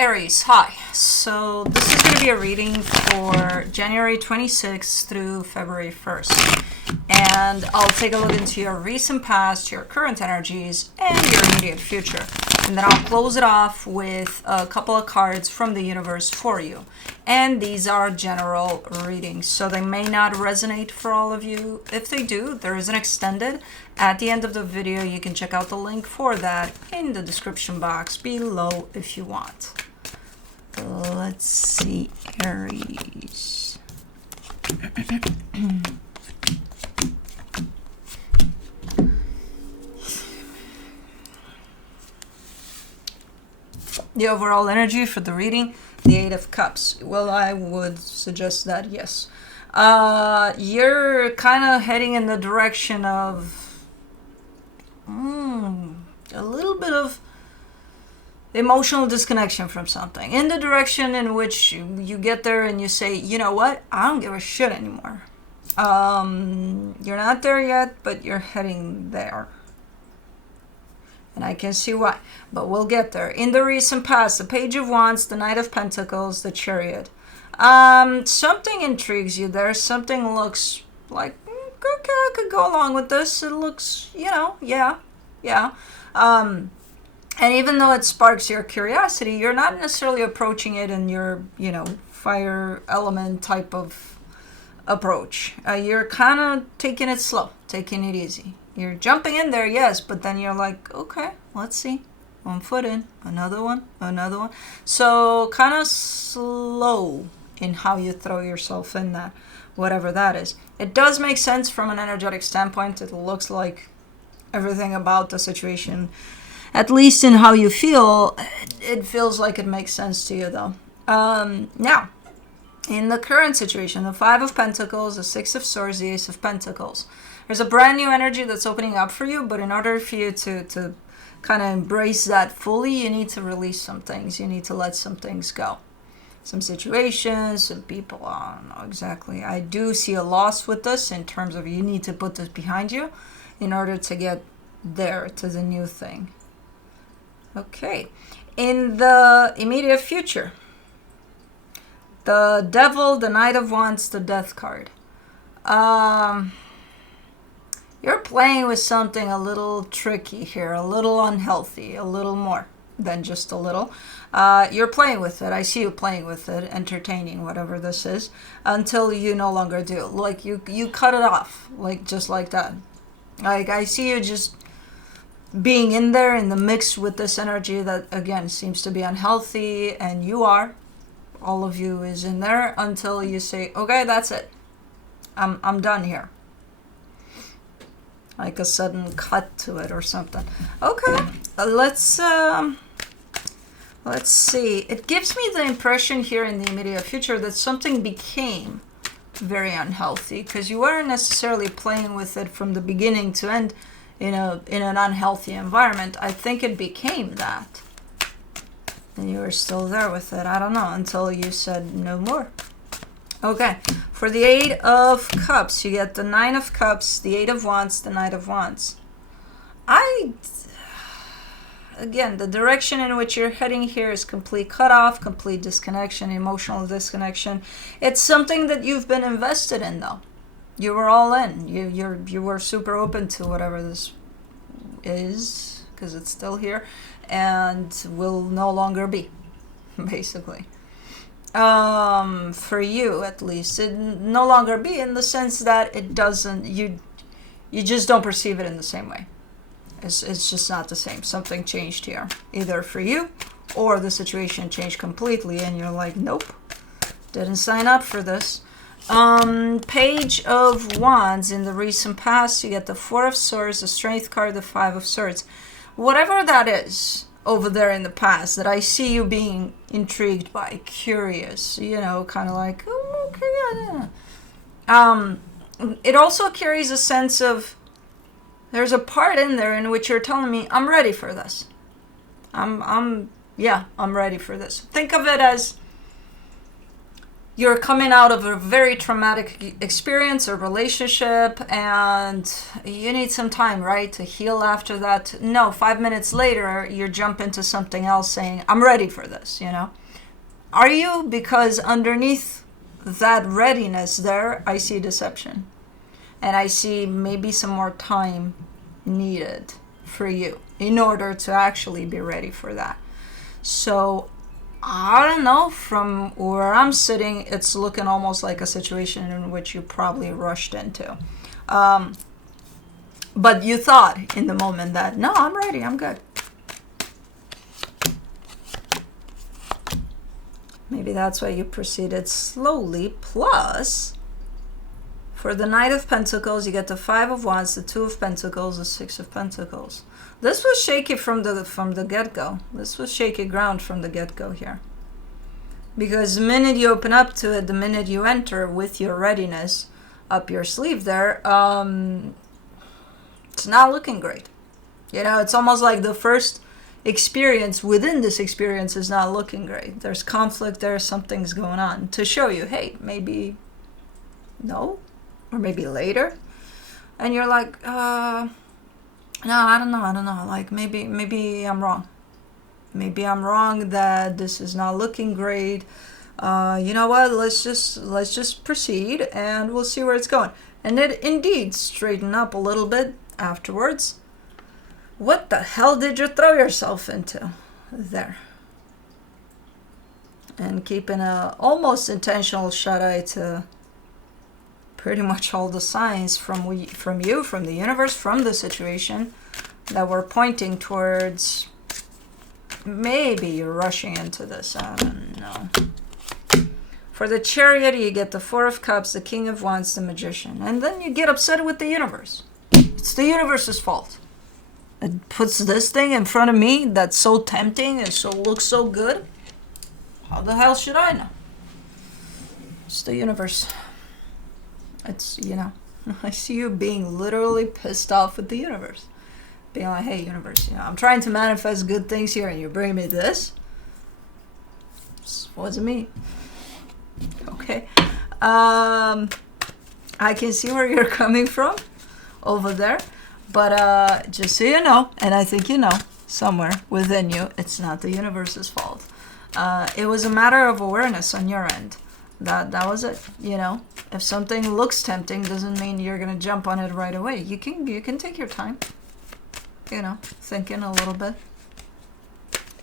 Aries, hi. So this is going to be a reading for January 26th through February 1st. And I'll take a look into your recent past, your current energies, and your immediate future. And then I'll close it off with a couple of cards from the universe for you. And these are general readings, so they may not resonate for all of you. If they do, there is an extended. At the end of the video, you can check out the link for that in the description box below if you want. Let's see, Aries. The overall energy for the reading, the Eight of Cups. Well, I would suggest that, yes. You're kind of heading in the direction of a little bit of emotional disconnection from something, in the direction in which you get there and you say, you know what, I don't give a shit anymore. You're not there yet, but you're heading there. And I can see why, but we'll get there. In the recent past, the Page of Wands, the Knight of Pentacles, the Chariot. Something intrigues you there. Something looks like, okay, I could go along with this. It looks, yeah. And even though it sparks your curiosity, you're not necessarily approaching it in your, fire element type of approach. You're kind of taking it slow, taking it easy. You're jumping in there, yes, but then you're like, okay, let's see. One foot in, another one. So kind of slow in how you throw yourself in that, whatever that is. It does make sense from an energetic standpoint. It looks like everything about the situation, at least in how you feel, it feels like it makes sense to you, though. Now, in the current situation, the Five of Pentacles, the Six of Swords, the Ace of Pentacles. There's a brand new energy that's opening up for you, but in order for you to kind of embrace that fully, you need to release some things. You need to let some things go. Some situations, some people, I don't know exactly. I do see a loss with this in terms of you need to put this behind you in order to get there to the new thing. Okay, in the immediate future, the Devil, the Knight of Wands, the Death card. You're playing with something a little tricky here, a little unhealthy, a little more than just a little. You're playing with it. I see you playing with it, entertaining whatever this is, until you no longer do. Like you cut it off, like just like that. Like I see you just being in there in the mix with this energy that again seems to be unhealthy, and you are, all of you is in there until you say, okay, that's it, I'm done here, like a sudden cut to it or something. Okay, let's see. It gives me the impression here in the immediate future that something became very unhealthy because you weren't necessarily playing with it from the beginning to end in an unhealthy environment. I think it became that. And you were still there with it. I don't know, until you said no more. Okay, for the Eight of Cups, you get the Nine of Cups, the Eight of Wands, the Knight of Wands. Again, the direction in which you're heading here is complete cutoff, complete disconnection, emotional disconnection. It's something that you've been invested in, though. You were all in. You were super open to whatever this is, because it's still here, and will no longer be, basically. For you, at least, it no longer be in the sense that it doesn't. You just don't perceive it in the same way. It's just not the same. Something changed here, either for you, or the situation changed completely, and you're like, nope, didn't sign up for this. Page of Wands, in the recent past, you get the Four of Swords, the Strength card, the Five of Swords. Whatever that is over there in the past that I see you being intrigued by, curious, kind of like, oh, okay, yeah. It also carries a sense of, there's a part in there in which you're telling me, I'm ready for this. I'm ready for this. Think of it as, you're coming out of a very traumatic experience or relationship, and you need some time, right, to heal after that. No, 5 minutes later, you jump into something else saying, I'm ready for this, you know? Are you? Because underneath that readiness there, I see deception. And I see maybe some more time needed for you in order to actually be ready for that. So I don't know, from where I'm sitting, it's looking almost like a situation in which you probably rushed into. But you thought in the moment that, no, I'm ready, I'm good. Maybe that's why you proceeded slowly. Plus, for the Knight of Pentacles, you get the Five of Wands, the Two of Pentacles, the Six of Pentacles. This was shaky from the get-go. This was shaky ground from the get-go here. Because the minute you open up to it, the minute you enter with your readiness up your sleeve there, it's not looking great. You know, it's almost like the first experience within this experience is not looking great. There's conflict there, something's going on to show you, hey, maybe no, or maybe later. And you're like, no, I don't know. Like, maybe I'm wrong. Maybe I'm wrong that this is not looking great. You know what? Let's just proceed, and we'll see where it's going. And it indeed straightened up a little bit afterwards. What the hell did you throw yourself into there? And keeping a almost intentional shut-eye to pretty much all the signs from you, from the universe, from the situation that were pointing towards maybe you're rushing into this. I don't know. For the Chariot, you get the Four of Cups, the King of Wands, the Magician. And then you get upset with the universe. It's the universe's fault. It puts this thing in front of me that's so tempting and so looks so good. How the hell should I know? It's the universe. It's, you know, I see you being literally pissed off with the universe. Being like, hey, universe, you know, I'm trying to manifest good things here and you're bringing me this? This wasn't me. Okay. I can see where you're coming from over there. But just so you know, and I think you know, somewhere within you, it's not the universe's fault. It was a matter of awareness on your end. That was it. You know, if something looks tempting, doesn't mean you're gonna jump on it right away. You can take your time. You know, thinking a little bit,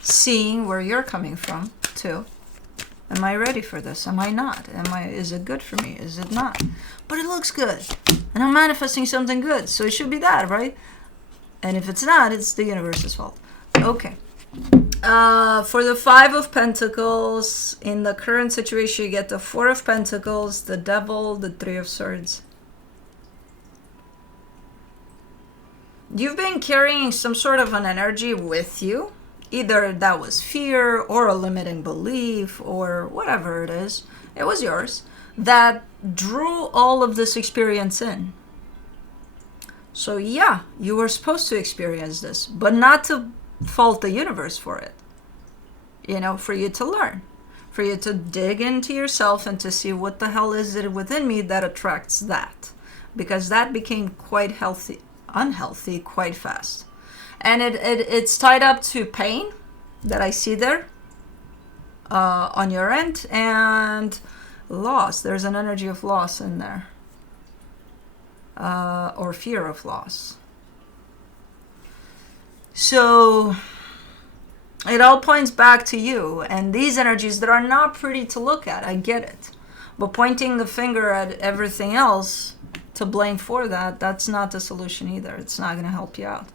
seeing where you're coming from too. Am I ready for this? Am I not? Is it good for me? Is it not? But it looks good. And I'm manifesting something good. So it should be that, right? And if it's not, it's the universe's fault. Okay. For the Five of Pentacles, in the current situation, you get the Four of Pentacles, the Devil, the Three of Swords. You've been carrying some sort of an energy with you. Either that was fear or a limiting belief or whatever it is. It was yours. That drew all of this experience in. So yeah, you were supposed to experience this, but not to fault the universe for it. You know, for you to learn. For you to dig into yourself and to see what the hell is it within me that attracts that. Because that became quite unhealthy quite fast. And it's tied up to pain that I see there on your end, and loss. There's an energy of loss in there, or fear of loss. So it all points back to you and these energies that are not pretty to look at. I get it. But pointing the finger at everything else to blame for that, that's not the solution either. It's not going to help you out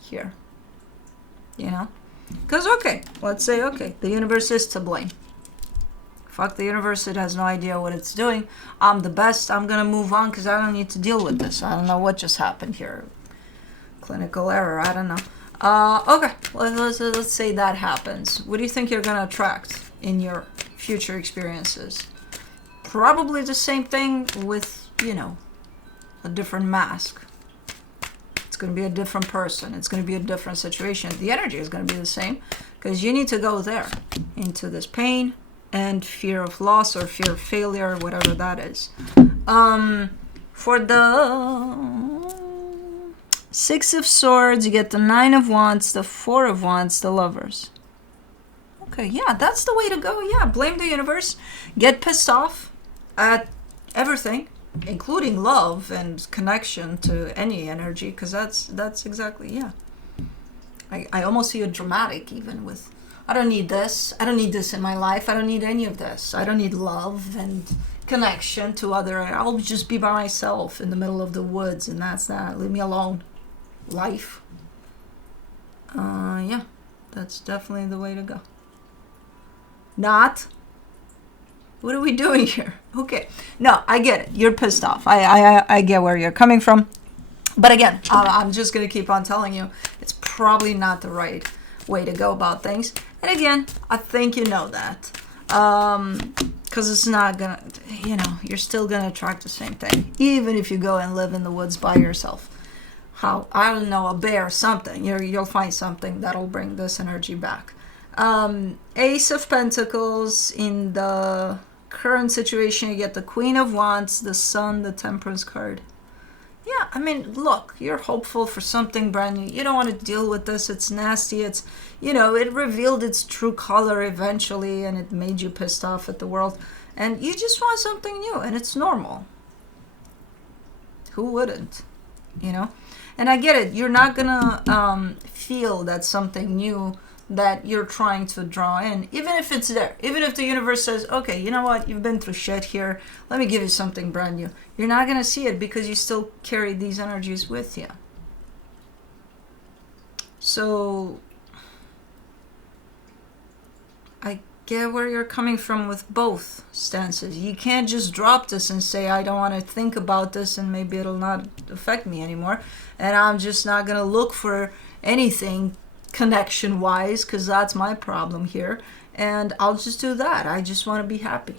here, you know, because okay, let's say okay, the universe is to blame. Fuck the universe, it has no idea what it's doing. I'm the best, I'm gonna move on because I don't need to deal with this. I don't know what just happened here, clinical error, I don't know. Okay, let's say that happens. What do you think you're gonna attract in your future experiences? Probably the same thing with, you know, a different mask. It's going to be a different person. It's going to be a different situation. The energy is going to be the same because you need to go there into this pain, and fear of loss or fear of failure, whatever that is. For the Six of Swords, you get the Nine of Wands, the Four of Wands, the Lovers. Okay, yeah, that's the way to go. Yeah, blame the universe. Get pissed off at everything, including love and connection to any energy, because that's exactly, yeah. I almost feel dramatic even with, I don't need this. I don't need this in my life. I don't need any of this. I don't need love and connection to other. I'll just be by myself in the middle of the woods, and that's that. Leave me alone. Life. Yeah, that's definitely the way to go. Not. What are we doing here? Okay. No, I get it. You're pissed off. I get where you're coming from. But again, I'm just going to keep on telling you, it's probably not the right way to go about things. And again, I think you know that. Because it's not going to, you're still going to attract the same thing. Even if you go and live in the woods by yourself. I don't know, a bear, something. You'll find something that'll bring this energy back. Ace of Pentacles. In the current situation, you get the Queen of Wands, the Sun, the Temperance card. Yeah, I mean, look, you're hopeful for something brand new. You don't want to deal with this. It's nasty. It's, it revealed its true color eventually, and it made you pissed off at the world. And you just want something new, and it's normal. Who wouldn't? And I get it. You're not going to feel that something new that you're trying to draw in, even if it's there, even if the universe says, okay, you know what, you've been through shit here, let me give you something brand new. You're not going to see it because you still carry these energies with you. So I get where you're coming from with both stances. You can't just drop this and say, I don't want to think about this and maybe it'll not affect me anymore, and I'm just not going to look for anything connection wise, because that's my problem here, and I'll just do that. I just want to be happy.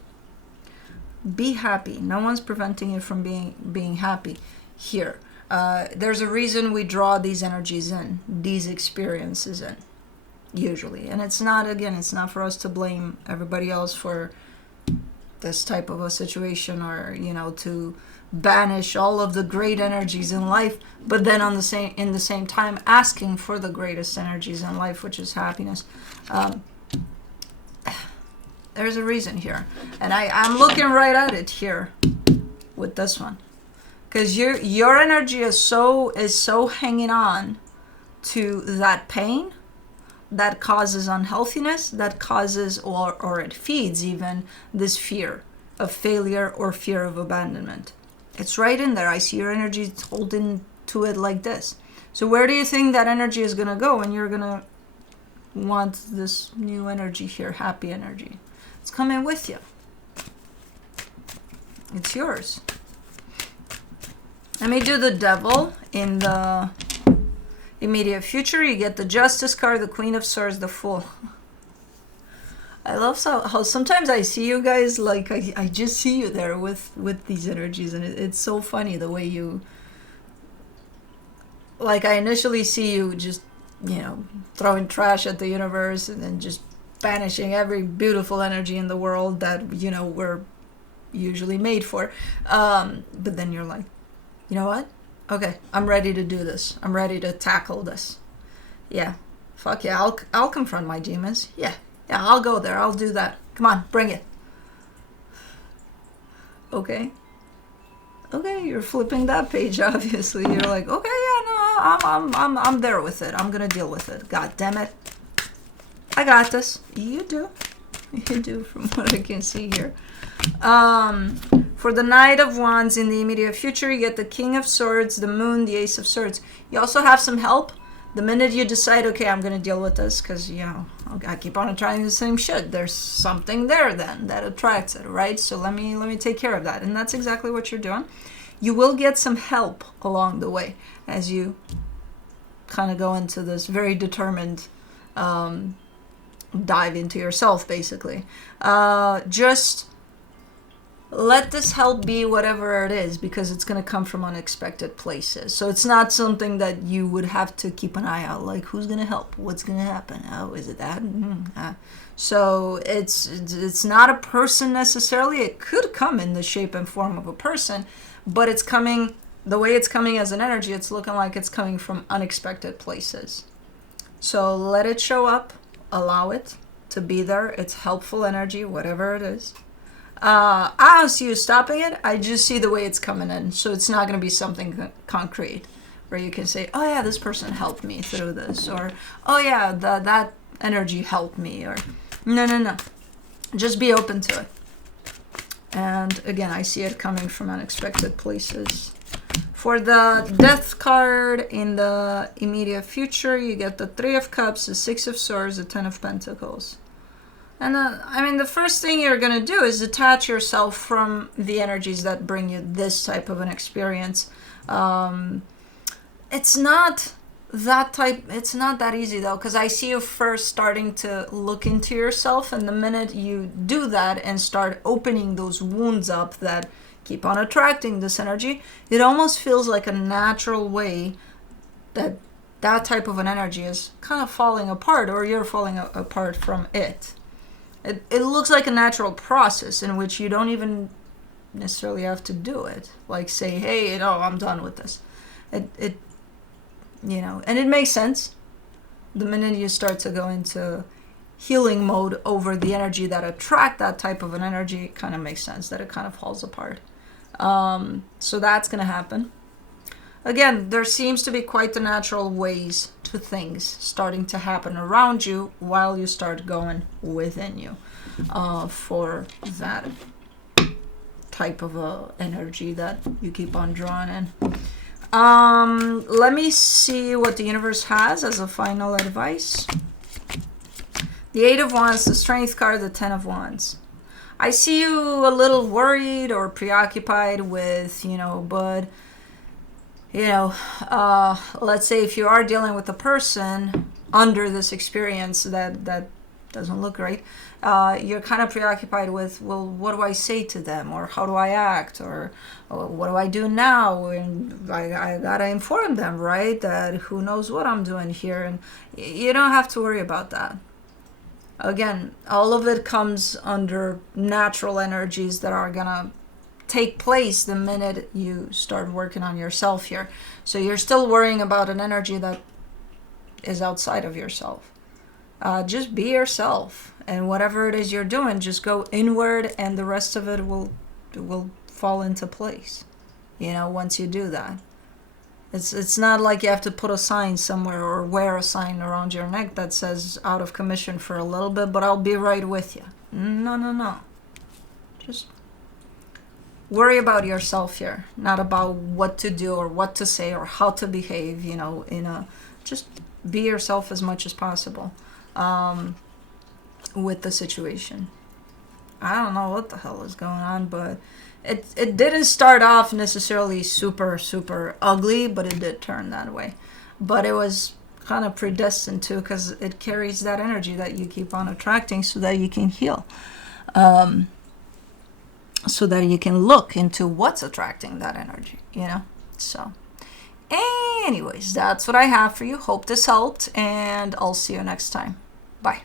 Be happy. No one's preventing you from being happy here. There's a reason we draw these energies in, these experiences in, usually, and it's not for us to blame everybody else for this type of a situation, or to banish all of the great energies in life, but then in the same time asking for the greatest energies in life, which is happiness. There's a reason here, and I'm looking right at it here with this one, because your energy is so hanging on to that pain that causes unhealthiness, that causes or it feeds even this fear of failure or fear of abandonment. It's right in there. I see your energy holding to it like this. So where do you think that energy is going to go when you're going to want this new energy here, happy energy? It's coming with you. It's yours. Let me do the Devil. In the immediate future, you get the Justice card, the Queen of Swords, the Fool. I love how sometimes I see you guys, like I just see you there with these energies, and it's so funny the way you, like, I initially see you just, throwing trash at the universe and then just banishing every beautiful energy in the world that, we're usually made for. But then you're like, you know what? Okay, I'm ready to do this. I'm ready to tackle this. Yeah, fuck yeah, I'll confront my demons. Yeah, I'll go there. I'll do that. Come on, bring it. Okay, you're flipping that page. Obviously, you're like, okay, yeah, no, I'm there with it. I'm gonna deal with it. God damn it, I got this. You do, from what I can see here. For the Knight of Wands, in the immediate future, you get the King of Swords, the Moon, the Ace of Swords. You also have some help. The minute you decide, okay, I'm going to deal with this because, I keep on trying the same shit. There's something there then that attracts it, right? So let me take care of that. And that's exactly what you're doing. You will get some help along the way as you kind of go into this very determined dive into yourself, basically. Just let this help be whatever it is, because it's going to come from unexpected places. So it's not something that you would have to keep an eye out, like who's going to help, what's going to happen, oh, is it that? So it's not a person necessarily. It could come in the shape and form of a person, but it's coming, the way it's coming as an energy, it's looking like it's coming from unexpected places. So let it show up, allow it to be there. It's helpful energy, whatever it is. I don't see you stopping it. I just see the way it's coming in. So it's not going to be something concrete where you can say, oh yeah, this person helped me through this, or oh yeah, that energy helped me, or no. Just be open to it. And again, I see it coming from unexpected places. For the Death card in the immediate future, you get the Three of Cups, the Six of Swords, the Ten of Pentacles. And I mean, the first thing you're going to do is detach yourself from the energies that bring you this type of an experience. It's not that easy though, because I see you first starting to look into yourself, and the minute you do that and start opening those wounds up that keep on attracting this energy, it almost feels like a natural way that type of an energy is kind of falling apart, or you're falling apart from it. It looks like a natural process in which you don't even necessarily have to do it. Like say, hey, I'm done with this. It and it makes sense. The minute you start to go into healing mode over the energy that attract that type of an energy, it kind of makes sense that it kind of falls apart. So that's going to happen. Again, there seems to be quite the natural ways to things starting to happen around you while you start going within you for that type of energy that you keep on drawing in. Let me see what the universe has as a final advice. The Eight of Wands, the Strength card, the Ten of Wands. I see you a little worried or preoccupied with, but let's say if you are dealing with a person under this experience that doesn't look great, you're kind of preoccupied with, well, what do I say to them, or how do I act, or what do I do now? And I gotta inform them, right, that who knows what I'm doing here, and you don't have to worry about that. Again, all of it comes under natural energies that are gonna take place the minute you start working on yourself here. So you're still worrying about an energy that is outside of yourself. Just be yourself, and whatever it is you're doing, just go inward, and the rest of it will fall into place, once you do that. It's not like you have to put a sign somewhere or wear a sign around your neck that says out of commission for a little bit, but I'll be right with you. No. Just worry about yourself here, not about what to do or what to say or how to behave, just be yourself as much as possible with the situation. I don't know what the hell is going on, but it didn't start off necessarily super, super ugly, but it did turn that way. But it was kind of predestined to, because it carries that energy that you keep on attracting so that you can heal. So that you can look into what's attracting that energy, So anyways, that's what I have for you. Hope this helped, and I'll see you next time. Bye.